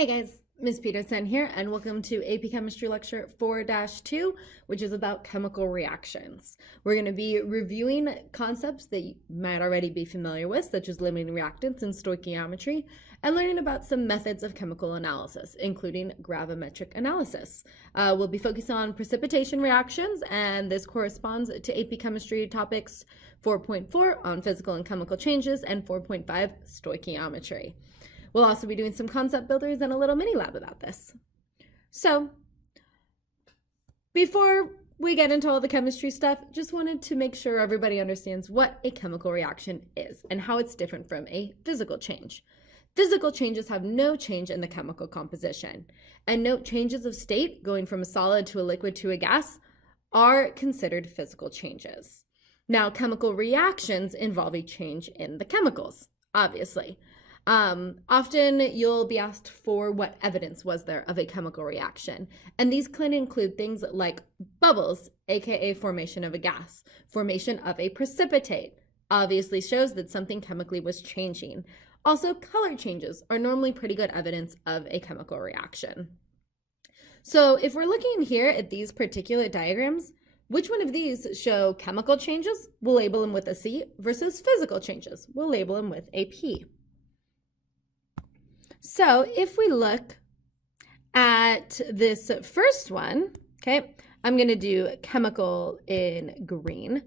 Hey guys, Ms. Peterson here, and welcome to AP Chemistry Lecture 4-2, which is about chemical reactions. We're going to be reviewing concepts that you might already be familiar with, such as limiting reactants and stoichiometry, and learning about some methods of chemical analysis, including gravimetric analysis. We'll be focusing on precipitation reactions, and this corresponds to AP Chemistry topics 4.4 on physical and chemical changes and 4.5 stoichiometry. We'll also be doing some concept builders and a little mini lab about this. So, before we get into all the chemistry stuff, just wanted to make sure everybody understands what a chemical reaction is and how it's different from a physical change. Physical changes have no change in the chemical composition, and no changes of state, going from a solid to a liquid to a gas, are considered physical changes. Now, chemical reactions involve a change in the chemicals, obviously. Often you'll be asked for what evidence was there of a chemical reaction. And these can include things like bubbles, aka formation of a gas, formation of a precipitate, obviously shows that something chemically was changing. Also, color changes are normally pretty good evidence of a chemical reaction. So if we're looking here at these particular diagrams, which one of these show chemical changes? We'll label them with a C, versus physical changes. We'll label them with a P. So if we look at this first one, okay, I'm going to do chemical in green.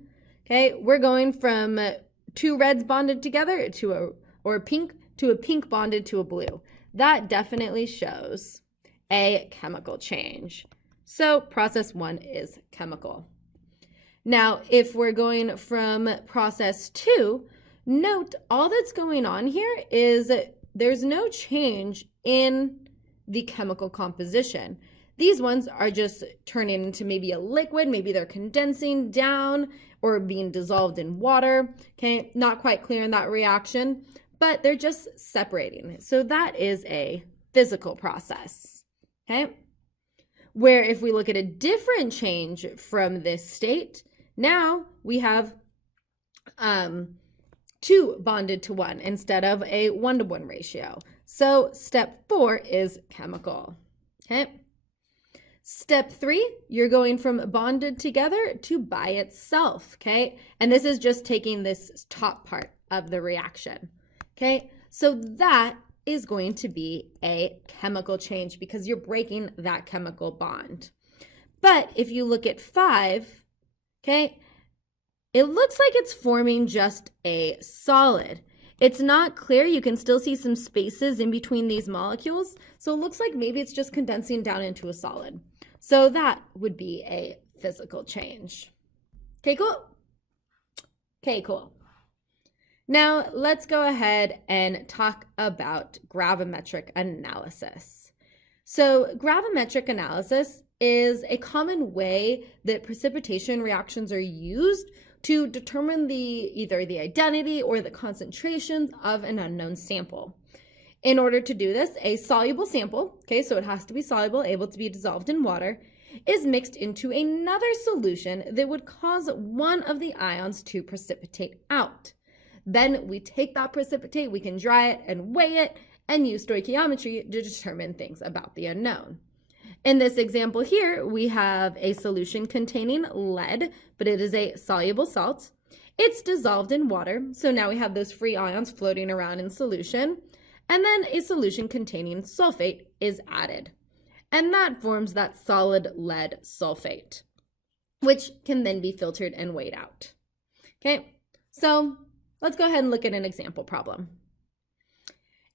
Okay, we're going from two reds bonded together to a pink bonded to a blue. That definitely shows a chemical change. So process 1 is chemical. Now, if we're going from process 2, note all that's going on here is there's no change in the chemical composition. These ones are just turning into maybe a liquid, maybe they're condensing down or being dissolved in water. Okay, not quite clear in that reaction, but they're just separating. So that is a physical process. Okay, where if we look at a different change from this state, now we have 2 bonded to 1 instead of a 1-to-1 ratio. So step 4 is chemical. Okay. Step 3, you're going from bonded together to by itself. Okay. And this is just taking this top part of the reaction. Okay. So that is going to be a chemical change because you're breaking that chemical bond. But if you look at 5, okay, it looks like it's forming just a solid. It's not clear. You can still see some spaces in between these molecules. So it looks like maybe it's just condensing down into a solid. So that would be a physical change. Okay, cool. Okay, cool. Now let's go ahead and talk about gravimetric analysis. So gravimetric analysis is a common way that precipitation reactions are used to determine either the identity or the concentrations of an unknown sample. In order to do this, a soluble sample, okay, so it has to be soluble, able to be dissolved in water, is mixed into another solution that would cause one of the ions to precipitate out. Then we take that precipitate, we can dry it and weigh it, and use stoichiometry to determine things about the unknown. In this example here, we have a solution containing lead, but it is a soluble salt. It's dissolved in water, so now we have those free ions floating around in solution. And then a solution containing sulfate is added. And that forms that solid lead sulfate, which can then be filtered and weighed out. Okay, so let's go ahead and look at an example problem.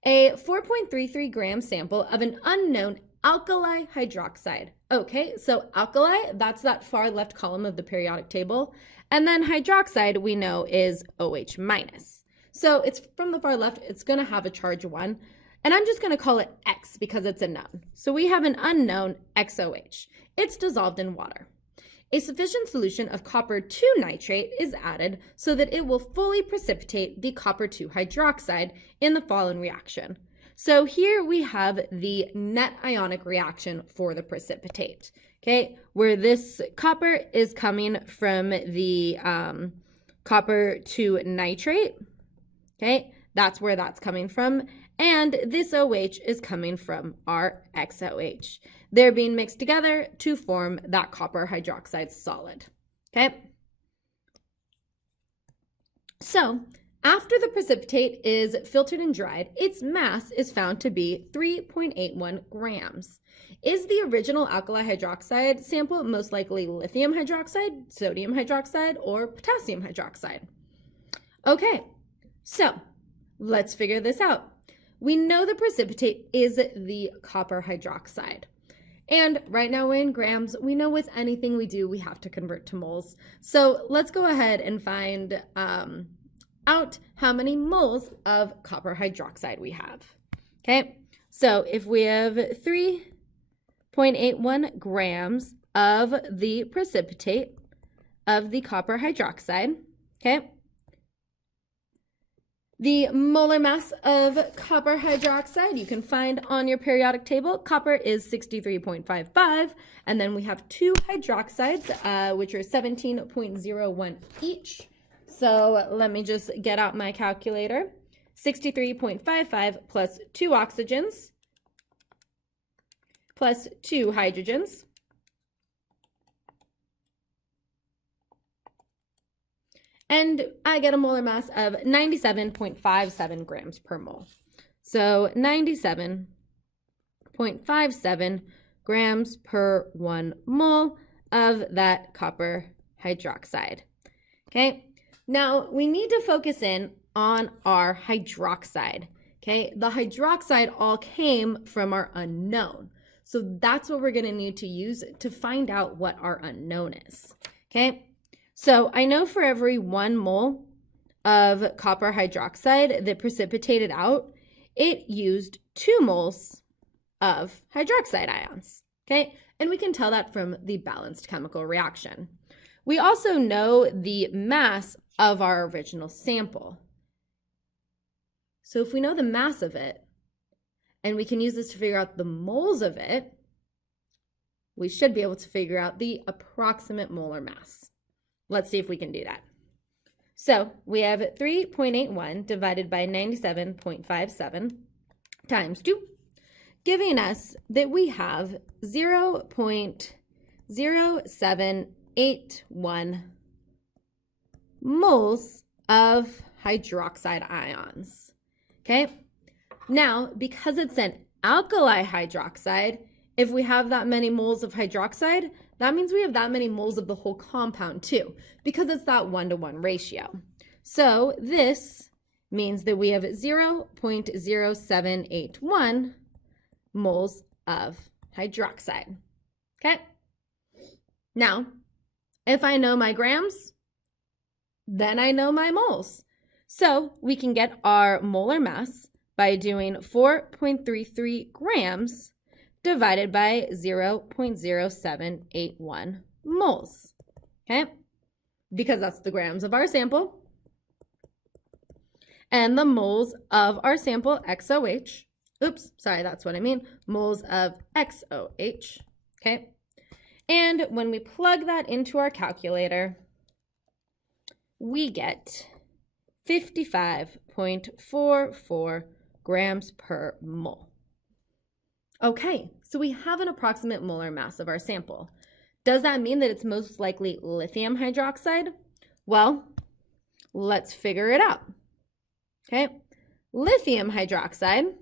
A 4.33 gram sample of an unknown alkali hydroxide. Okay, so alkali, that's that far left column of the periodic table. And then hydroxide, we know, is OH minus. So it's from the far left, it's going to have a charge 1. And I'm just going to call it X because it's a known. So we have an unknown XOH. It's dissolved in water. A sufficient solution of copper 2 nitrate is added so that it will fully precipitate the copper 2 hydroxide in the following reaction. So here we have the net ionic reaction for the precipitate, okay, where this copper is coming from the copper 2 nitrate, okay, that's where that's coming from. and this OH is coming from our XOH. They're being mixed together to form that copper hydroxide solid, okay? So after the precipitate is filtered and dried, its mass is found to be 3.81 grams. Is the original alkali hydroxide sample most likely lithium hydroxide, sodium hydroxide, or potassium hydroxide? Okay, so let's figure this out. We know the precipitate is the copper hydroxide. And right now we're in grams. We know with anything we do, we have to convert to moles. So let's go ahead and find out how many moles of copper hydroxide we have. Okay, so if we have 3.81 grams of the precipitate of the copper hydroxide, okay, the molar mass of copper hydroxide you can find on your periodic table. Copper is 63.55, and then we have two hydroxides, which are 17.01 each. So let me just get out my calculator. 63.55 plus 2 oxygens plus 2 hydrogens and I get a molar mass of 97.57 grams per mole. So 97.57 grams per 1 mole of that copper hydroxide. Okay, now we need to focus in on our hydroxide. Okay, the hydroxide all came from our unknown. So that's what we're going to need to use to find out what our unknown is. Okay. So I know for every 1 mole of copper hydroxide that precipitated out, it used 2 moles of hydroxide ions, okay? And we can tell that from the balanced chemical reaction. We also know the mass of our original sample. So if we know the mass of it, and we can use this to figure out the moles of it, we should be able to figure out the approximate molar mass. Let's see if we can do that. So we have 3.81 divided by 97.57 times 2, giving us that we have 0.0781 moles of hydroxide ions. Okay, now because it's an alkali hydroxide, if we have that many moles of hydroxide, that means we have that many moles of the whole compound too, because it's that 1-to-1 ratio. So this means that we have 0.0781 moles of hydroxide. Okay? Now, if I know my grams, then I know my moles. So we can get our molar mass by doing 4.33 grams divided by 0.0781 moles, okay? Because that's the grams of our sample. And the moles of our sample, XOH, that's what I mean, moles of XOH, okay? And when we plug that into our calculator, we get 55.44 grams per mole. Okay, so we have an approximate molar mass of our sample. Does that mean that it's most likely lithium hydroxide? Well, let's figure it out. Okay, lithium hydroxide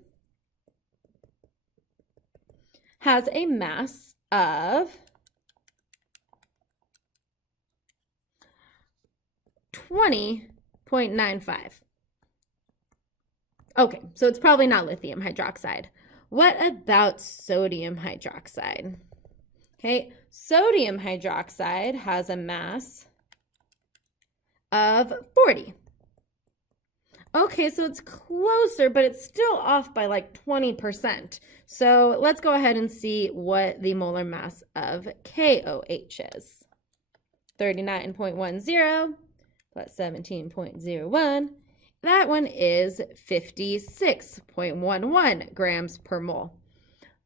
has a mass of 20.95. Okay, so it's probably not lithium hydroxide. What about sodium hydroxide? Okay, sodium hydroxide has a mass of 40. Okay, so it's closer, but it's still off by like 20%. So let's go ahead and see what the molar mass of KOH is. 39.10 plus 17.01. That one is 56.11 grams per mole.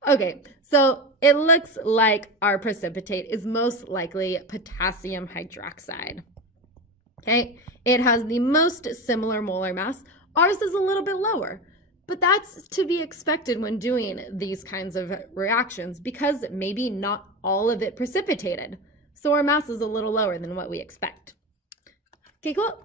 Okay, so it looks like our precipitate is most likely potassium hydroxide. Okay, it has the most similar molar mass. Ours is a little bit lower, But that's to be expected when doing these kinds of reactions because maybe not all of it precipitated. So our mass is a little lower than what we expect. Okay, cool.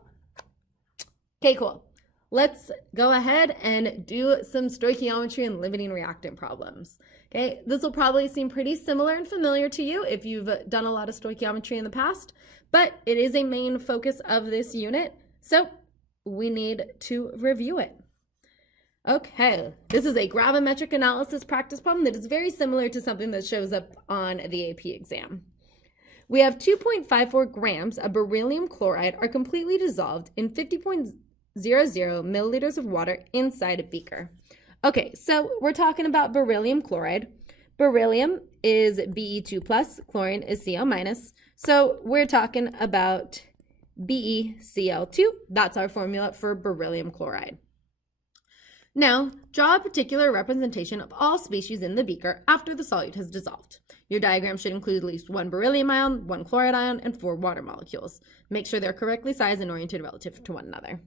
Okay, cool. Let's go ahead and do some stoichiometry and limiting reactant problems. Okay, this will probably seem pretty similar and familiar to you if you've done a lot of stoichiometry in the past, but it is a main focus of this unit, so we need to review it. Okay, this is a gravimetric analysis practice problem that is very similar to something that shows up on the AP exam. We have 2.54 grams of beryllium chloride are completely dissolved in 50.00 milliliters of water inside a beaker. Okay, so we're talking about beryllium chloride. Beryllium is Be2+, chlorine is Cl-. So we're talking about BeCl2. That's our formula for beryllium chloride. Now, draw a particular representation of all species in the beaker after the solute has dissolved. Your diagram should include at least 1 beryllium ion, 1 chloride ion, and 4 water molecules. Make sure they're correctly sized and oriented relative to one another.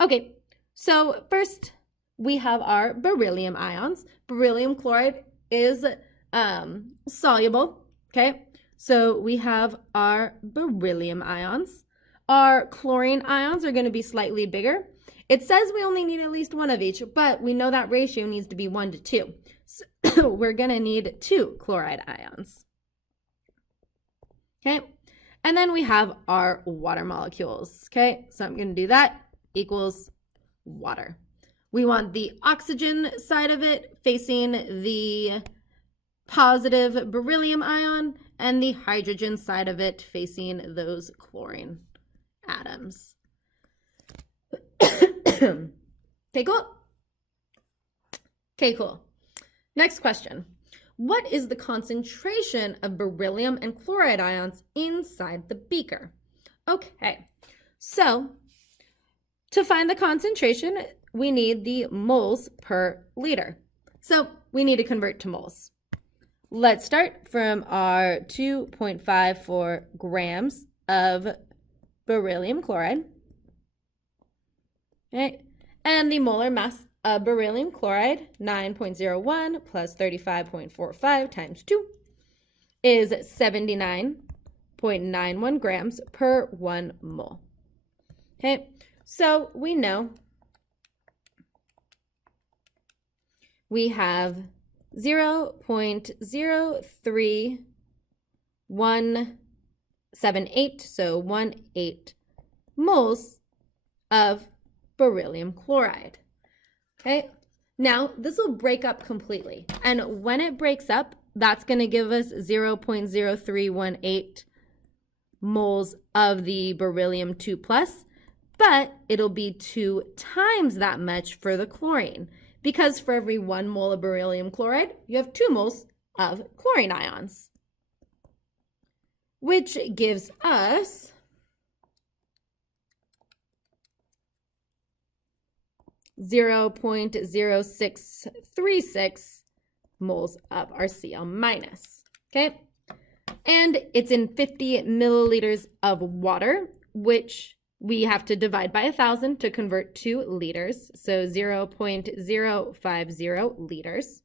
Okay, so first we have our beryllium ions. Beryllium chloride is soluble, okay? So we have our beryllium ions. Our chlorine ions are going to be slightly bigger. It says we only need at least 1 of each, but we know that ratio needs to be 1 to 2. So we're going to need 2 chloride ions. Okay, and then we have our water molecules. Okay, so I'm going to do that equals water. We want the oxygen side of it facing the positive beryllium ion and the hydrogen side of it facing those chlorine atoms. Okay, cool. Okay, cool. Next question. What is the concentration of beryllium and chloride ions inside the beaker? Okay, so to find the concentration, we need the moles per liter. So we need to convert to moles. Let's start from our 2.54 grams of beryllium chloride. Okay, and the molar mass of beryllium chloride, 9.01 plus 35.45 times 2, is 79.91 grams per 1 mole. Okay, so we know we have 0.03178, so 18 moles of beryllium chloride. Okay, now this will break up completely. And when it breaks up, that's going to give us 0.0318 moles of the beryllium 2+, but it'll be 2 times that much for the chlorine, because for every 1 mole of beryllium chloride, you have 2 moles of chlorine ions, which gives us 0.0636 moles of our Cl-. Okay, and it's in 50 milliliters of water, which we have to divide by 1,000 to convert to liters, so 0.050 liters.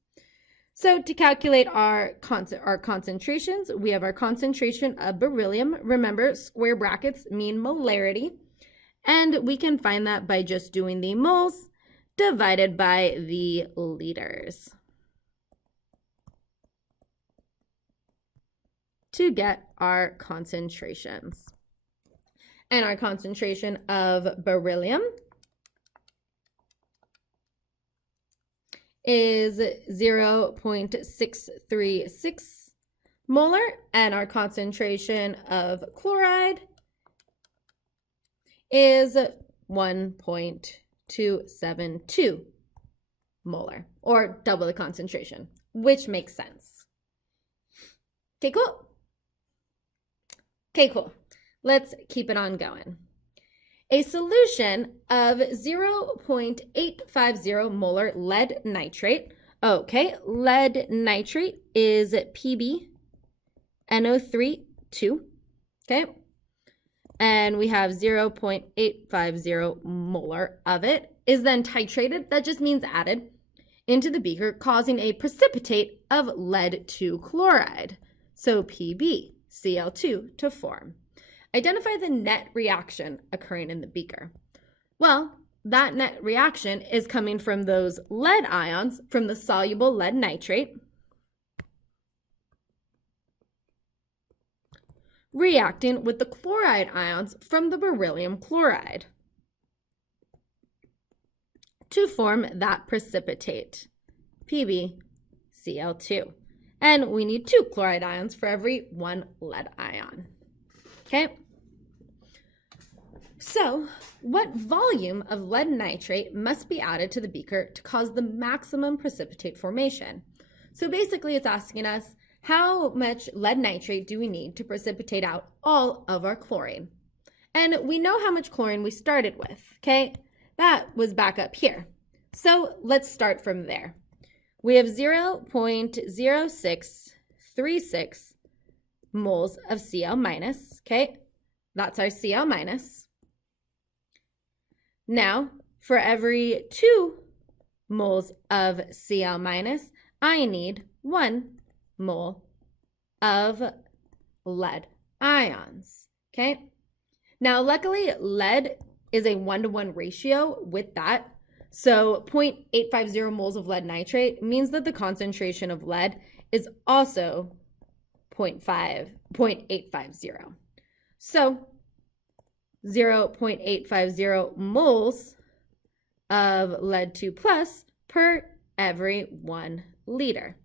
So to calculate our concentrations, we have our concentration of beryllium. Remember, square brackets mean molarity, and we can find that by just doing the moles divided by the liters to get our concentrations. And our concentration of beryllium is 0.636 molar, and our concentration of chloride is 1.272 molar, or double the concentration, which makes sense. Okay, cool. Okay, cool. Let's keep it on going. A solution of 0.850 molar lead nitrate. Okay, lead nitrate is PbNO3 2. Okay, and we have 0.850 molar of it is then titrated. That just means added into the beaker, causing a precipitate of lead 2 chloride, so PbCl2, to form. Identify the net reaction occurring in the beaker. Well, that net reaction is coming from those lead ions from the soluble lead nitrate reacting with the chloride ions from the beryllium chloride to form that precipitate, PbCl2. And we need 2 chloride ions for every 1 lead ion. Okay? So, what volume of lead nitrate must be added to the beaker to cause the maximum precipitate formation? So basically it's asking us, how much lead nitrate do we need to precipitate out all of our chlorine? And we know how much chlorine we started with, okay? That was back up here. So let's start from there. We have 0.0636 moles of Cl minus, okay? That's our Cl minus. Now, for every 2 moles of Cl minus, I need 1 mole of lead ions, okay? Now, luckily, lead is a 1-to-1 ratio with that. So 0.850 moles of lead nitrate means that the concentration of lead is also 0.850. So 0.850 moles of lead 2 plus per every 1 liter.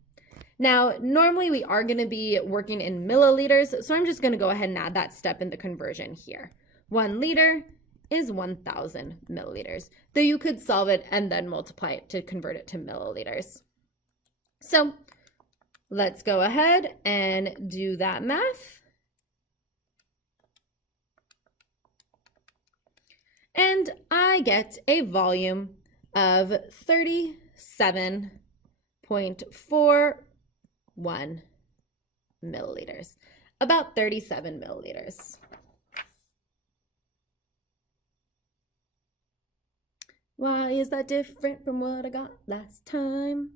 Now, normally we are going to be working in milliliters, so I'm just going to go ahead and add that step in the conversion here. 1 liter is 1,000 milliliters, though you could solve it and then multiply it to convert it to milliliters. So let's go ahead and do that math. And I get a volume of 37.41 milliliters, about 37 milliliters. Why is that different from what I got last time?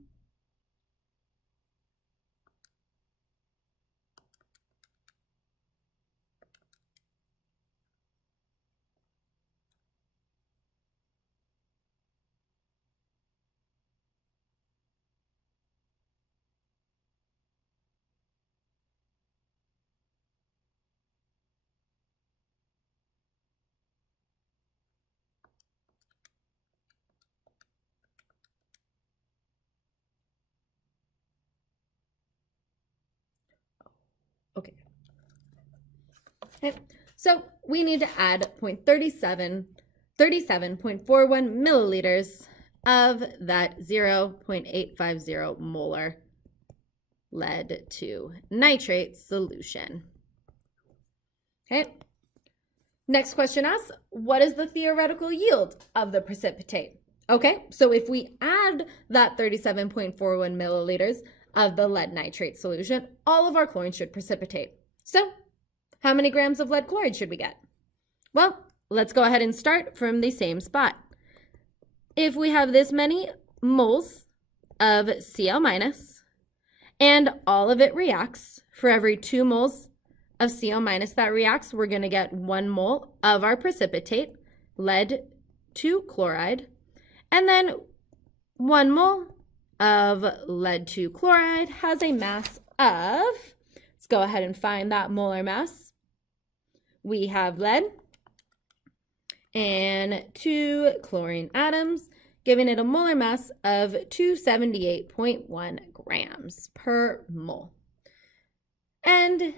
Okay. So we need to add 37.41 milliliters of that 0.850 molar lead 2 nitrate solution. Okay. Next question asks, what is the theoretical yield of the precipitate? Okay, so if we add that 37.41 milliliters of the lead nitrate solution, all of our chlorine should precipitate. So how many grams of lead chloride should we get? Well, let's go ahead and start from the same spot. If we have this many moles of Cl minus and all of it reacts, for every 2 moles of Cl minus that reacts, we're going to get 1 mole of our precipitate, lead 2 chloride, and then 1 mole of lead 2 chloride has a mass of, let's go ahead and find that molar mass. We have lead and 2 chlorine atoms, giving it a molar mass of 278.1 grams per mole. And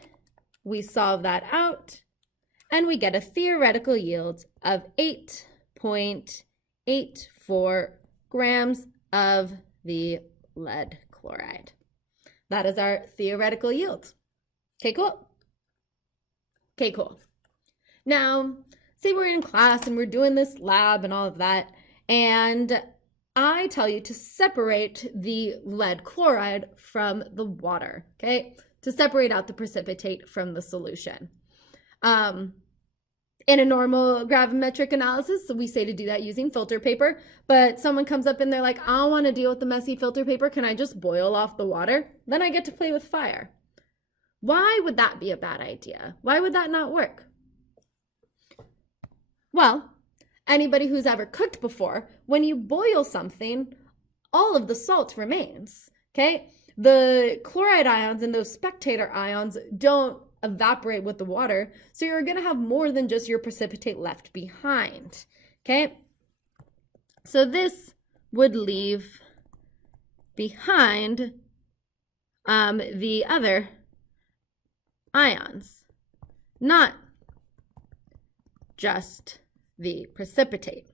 we solve that out, and we get a theoretical yield of 8.84 grams of the lead chloride. That is our theoretical yield. Okay, cool. Okay, cool. Now, say we're in class and we're doing this lab and all of that, and I tell you to separate the lead chloride from the water, okay? To separate out the precipitate from the solution. In a normal gravimetric analysis, we say to do that using filter paper, but someone comes up and they're like, I don't want to deal with the messy filter paper. Can I just boil off the water? Then I get to play with fire. Why would that be a bad idea? Why would that not work? Well, anybody who's ever cooked before, when you boil something, all of the salt remains, okay? The chloride ions and those spectator ions don't evaporate with the water, so you're going to have more than just your precipitate left behind, okay? So this would leave behind the other ions, not just the precipitate,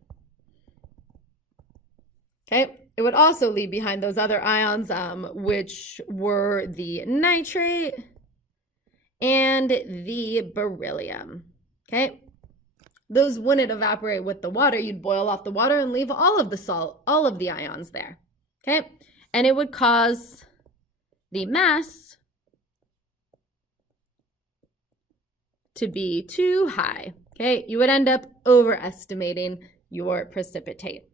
okay? It would also leave behind those other ions, which were the nitrate and the beryllium, okay? Those wouldn't evaporate with the water. You'd boil off the water and leave all of the salt, all of the ions there, okay? And it would cause the mass to be too high, okay? You would end up overestimating your precipitate.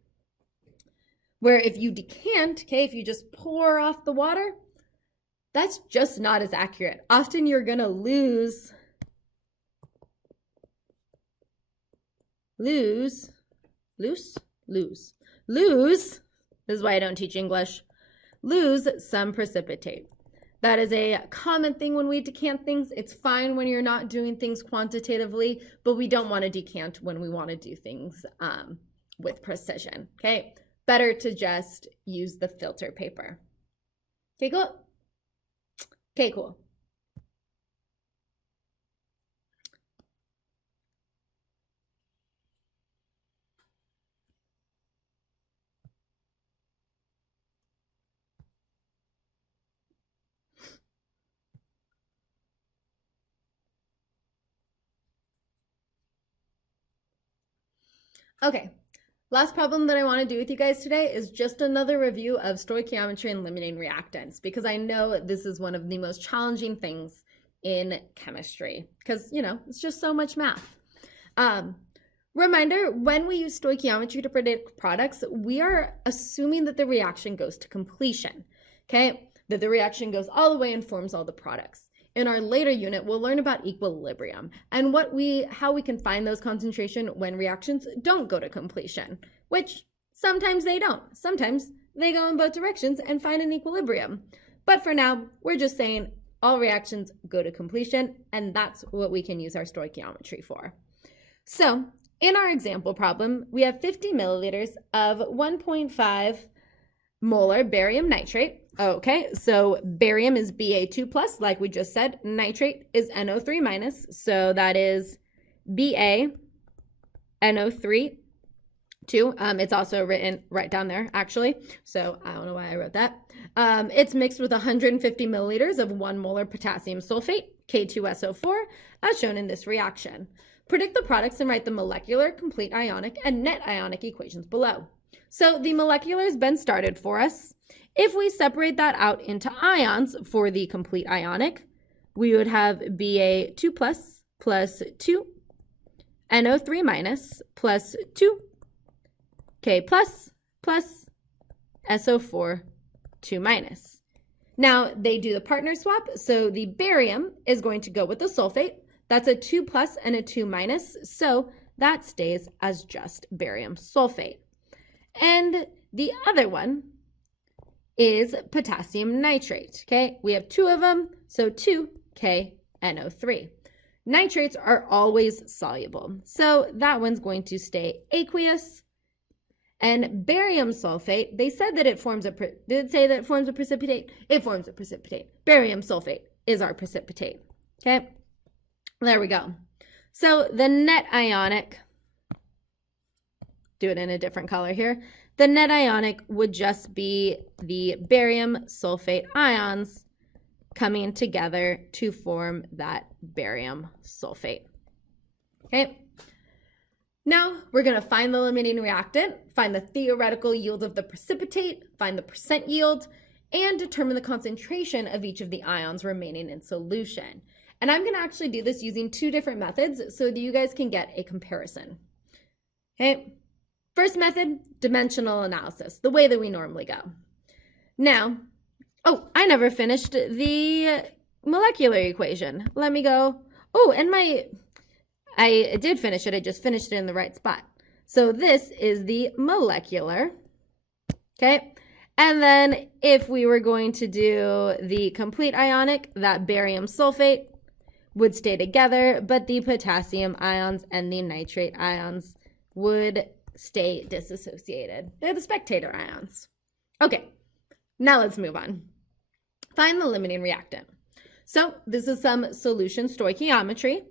Where if you decant, okay, if you just pour off the water, that's just not as accurate. Often you're gonna lose this is why I don't teach English, lose some precipitate. That is a common thing when we decant things. It's fine when you're not doing things quantitatively, but we don't want to decant when we want to do things with precision, okay? Better to just use the filter paper. Okay, cool. Okay, cool. Okay, last problem that I want to do with you guys today is just another review of stoichiometry and limiting reactants, because I know this is one of the most challenging things in chemistry because, you know, it's just so much math. Reminder, when we use stoichiometry to predict products, we are assuming that the reaction goes to completion, okay? That the reaction goes all the way and forms all the products. In our later unit, we'll learn about equilibrium and how we can find those concentration when reactions don't go to completion, which sometimes they don't. Sometimes they go in both directions and find an equilibrium. But for now, we're just saying all reactions go to completion, and that's what we can use our stoichiometry for. So in our example problem, we have 50 milliliters of 1.5 molar barium nitrate. Okay, so barium is Ba2+, like we just said. Nitrate is NO3-, so that is BaNO3 2. It's also written right down there, actually, so I don't know why I wrote that. It's mixed with 150 milliliters of 1 molar potassium sulfate, K2SO4, as shown in this reaction. Predict the products and write the molecular, complete ionic, and net ionic equations below. So the molecular has been started for us. If we separate that out into ions for the complete ionic, we would have Ba2 plus 2, NO3 plus 2, K plus SO4 2 . Now they do the partner swap, so the barium is going to go with the sulfate. That's a 2+ and a 2-, so that stays as just barium sulfate. And the other one is potassium nitrate, okay? We have 2 of them, so 2KNO3. Nitrates are always soluble, so that one's going to stay aqueous. And barium sulfate, they said that it forms a, did it say that it forms a precipitate? It forms a precipitate. Barium sulfate is our precipitate, okay? There we go. So the net ionic, do it in a different color here. The net ionic would just be the barium sulfate ions coming together to form that barium sulfate. Okay. Now we're going to find the limiting reactant, find the theoretical yield of the precipitate, find the percent yield, and determine the concentration of each of the ions remaining in solution. And I'm going to actually do this using two different methods so that you guys can get a comparison. Okay, first method, dimensional analysis, the way that we normally go. Now, oh, I never finished the molecular equation. Let me go. Oh, and I did finish it. I just finished it in the right spot. So this is the molecular, okay? And then if we were going to do the complete ionic, that barium sulfate would stay together, but the potassium ions and the nitrate ions would stay disassociated. They're the spectator ions. Okay, now let's move on. Find the limiting reactant. So this is some solution stoichiometry.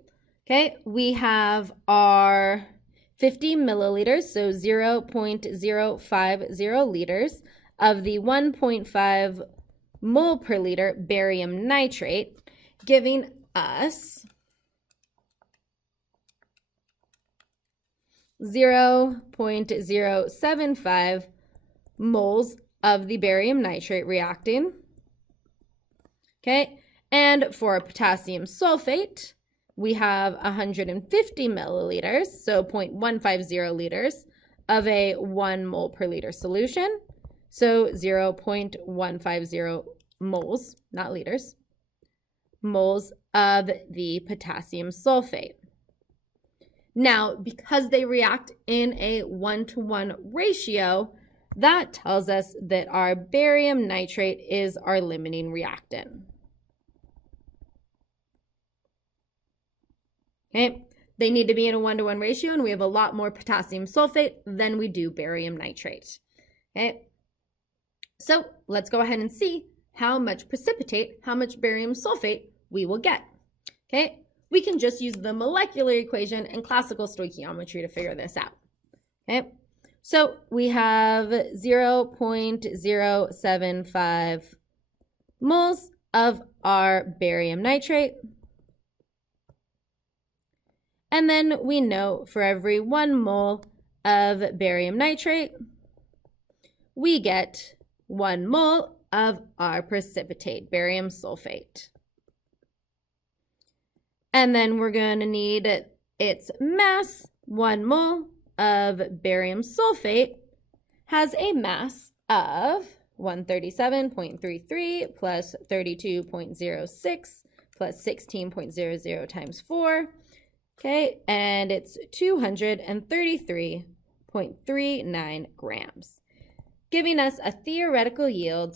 Okay, we have our 50 milliliters, so 0.050 liters of the 1.5 mole per liter barium nitrate, giving us 0.075 moles of the barium nitrate reacting. Okay, and for potassium sulfate, we have 150 milliliters, so 0.150 liters of a 1 mole per liter solution. So 0.150 moles, not liters, moles of the potassium sulfate. Now, because they react in a 1-to-1 ratio, that tells us that our barium nitrate is our limiting reactant. Okay, they need to be in a 1-to-1 ratio, and we have a lot more potassium sulfate than we do barium nitrate. Okay, so let's go ahead and see how much precipitate, how much barium sulfate we will get. Okay, we can just use the molecular equation and classical stoichiometry to figure this out. Okay, so we have 0.075 moles of our barium nitrate. And then we know for every 1 mole of barium nitrate, we get 1 mole of our precipitate, barium sulfate. And then we're going to need its mass. 1 mole of barium sulfate has a mass of 137.33 plus 32.06 plus 16.00 times 4. Okay, and it's 233.39 grams, giving us a theoretical yield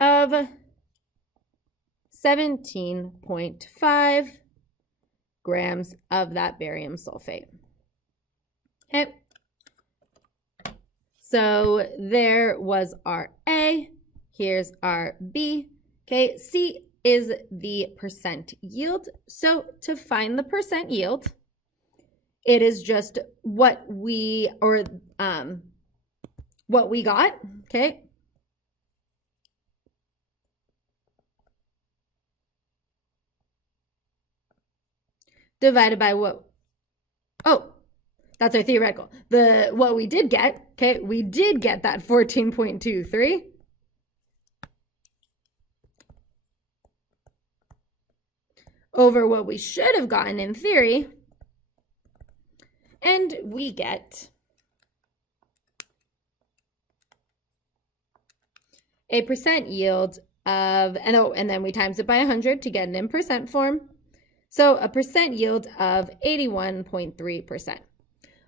of 17.5 grams of that barium sulfate. Okay, so there was our A, here's our B. Okay, C is the percent yield. So to find the percent yield, it is just what we got, okay? Divided by what? Oh, that's our theoretical. What we did get, okay? We did get that 14.23. Over what we should have gotten in theory, and we get a percent yield of, and then we times it by 100 to get it in percent form. So a percent yield of 81.3%.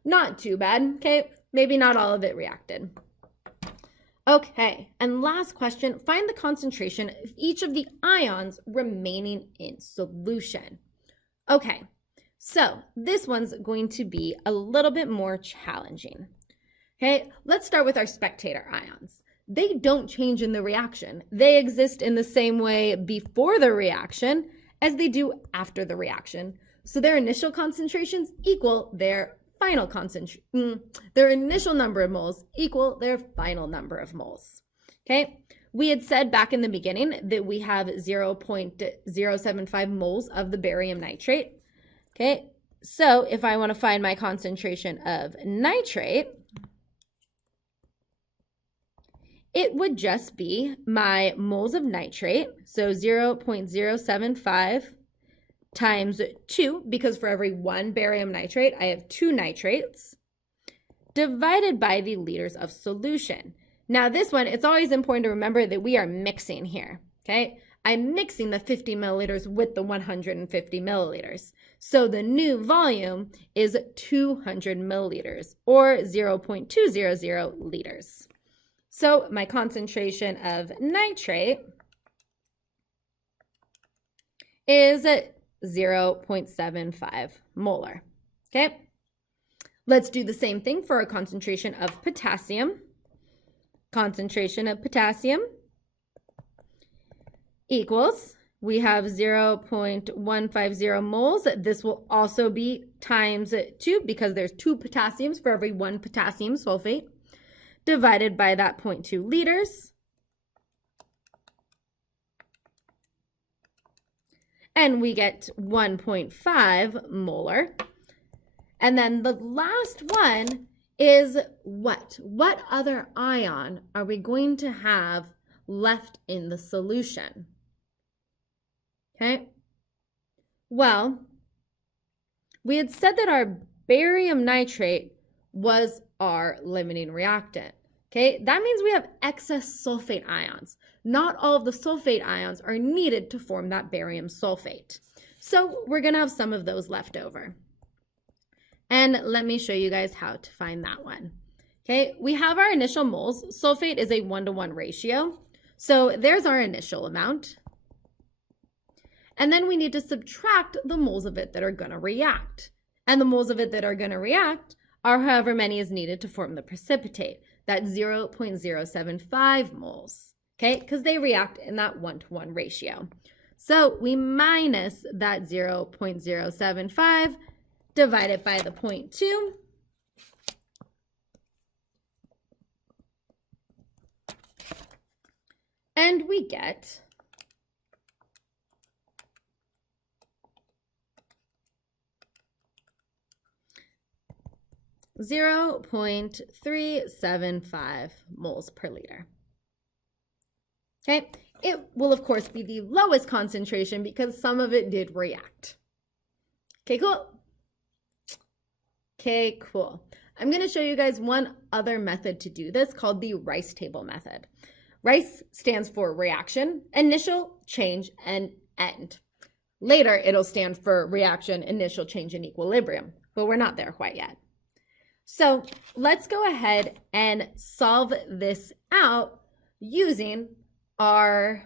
Not too bad, okay? Maybe not all of it reacted. Okay, and last question, find the concentration of each of the ions remaining in solution. Okay, so this one's going to be a little bit more challenging. Okay, let's start with our spectator ions. They don't change in the reaction. They exist in the same way before the reaction as they do after the reaction. So their initial concentrations equal their final concentration, their initial number of moles equal their final number of moles. Okay, we had said back in the beginning that we have 0.075 moles of the barium nitrate. Okay, so if I want to find my concentration of nitrate, it would just be my moles of nitrate, so 0.075 times 2, because for every 1 barium nitrate, I have 2 nitrates, divided by the liters of solution. Now this one, it's always important to remember that we are mixing here, okay? I'm mixing the 50 milliliters with the 150 milliliters. So the new volume is 200 milliliters, or 0.200 liters. So my concentration of nitrate is 0.75 molar, okay? Let's do the same thing for our concentration of potassium. Concentration of potassium equals, we have 0.150 moles. This will also be times 2 because there's 2 potassiums for every 1 potassium sulfate, divided by that 0.2 liters. And we get 1.5 molar. And then the last one is what? What other ion are we going to have left in the solution? Okay. Well, we had said that our barium nitrate was our limiting reactant. Okay, that means we have excess sulfate ions. Not all of the sulfate ions are needed to form that barium sulfate. So we're going to have some of those left over. And let me show you guys how to find that one. Okay, we have our initial moles. Sulfate is a 1-to-1 ratio. So there's our initial amount. And then we need to subtract the moles of it that are going to react. And the moles of it that are going to react are however many is needed to form the precipitate. That's 0.075 moles, okay? Because they react in that 1-to-1 ratio. So we minus that 0.075 divided by the 0.2. And we get 0.375 moles per liter. Okay, it will of course be the lowest concentration because some of it did react. Okay, cool. Okay, cool. I'm going to show you guys one other method to do this called the Rice table method. Rice stands for reaction, initial, change, and end. Later, it'll stand for reaction, initial, change, and equilibrium, but we're not there quite yet. So let's go ahead and solve this out using our,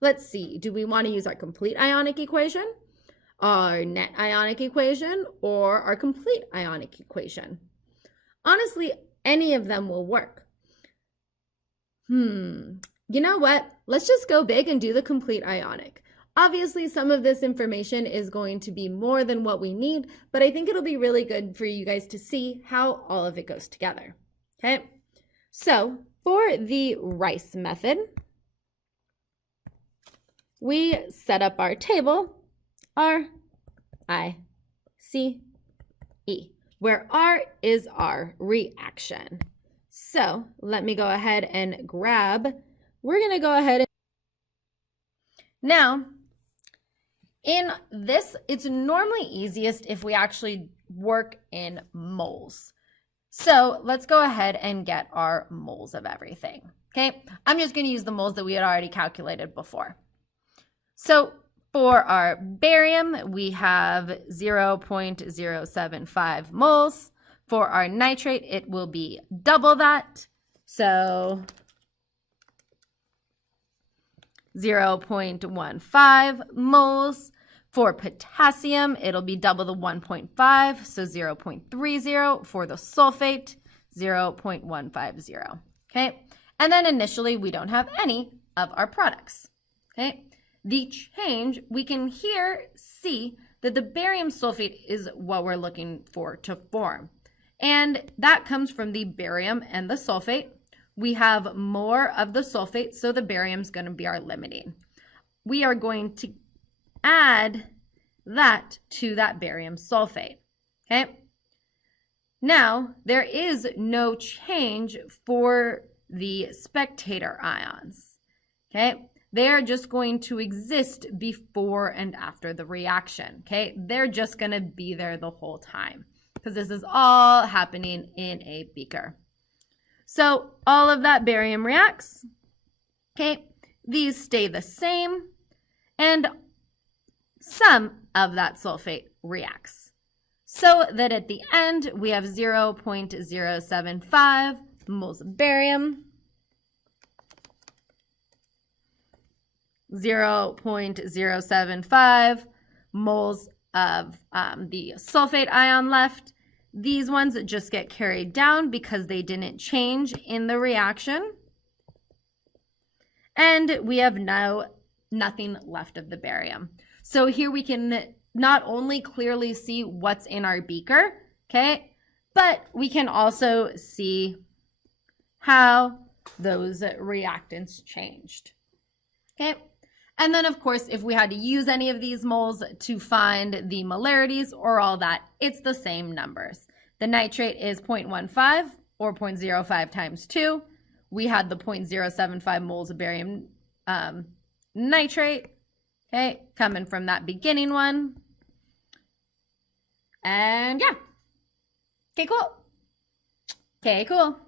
let's see, do we want to use our complete ionic equation, our net ionic equation, or our complete ionic equation? Honestly, any of them will work. You know what? Let's just go big and do the complete ionic. Obviously, some of this information is going to be more than what we need, but I think it'll be really good for you guys to see how all of it goes together. Okay, so for the Rice method, we set up our table, R, I, C, E, where R is our reaction. So let me go ahead and grab, we're going to go ahead and now, in this, it's normally easiest if we actually work in moles. So let's go ahead and get our moles of everything. Okay, I'm just going to use the moles that we had already calculated before. So for our barium, we have 0.075 moles. For our nitrate, it will be double that. So 0.15 moles. For potassium, it'll be double the 1.5, so 0.30. For the sulfate, 0.150. Okay, and then initially we don't have any of our products. Okay, the change, we can here see that the barium sulfate is what we're looking for to form. And that comes from the barium and the sulfate. We have more of the sulfate, so the barium's going to be our limiting. We are going to add that to that barium sulfate. Okay. Now, there is no change for the spectator ions. Okay, they are just going to exist before and after the reaction. Okay, they're just going to be there the whole time because this is all happening in a beaker. So all of that barium reacts. Okay, these stay the same, and some of that sulfate reacts. So that at the end, we have 0.075 moles of barium, 0.075 moles of the sulfate ion left. These ones just get carried down because they didn't change in the reaction. And we have now nothing left of the barium. So here we can not only clearly see what's in our beaker, okay, but we can also see how those reactants changed, okay? And then, of course, if we had to use any of these moles to find the molarities or all that, it's the same numbers. The nitrate is 0.15 or 0.05 times 2. We had the 0.075 moles of barium nitrate, okay, coming from that beginning one. And yeah. Okay, cool. Okay, cool.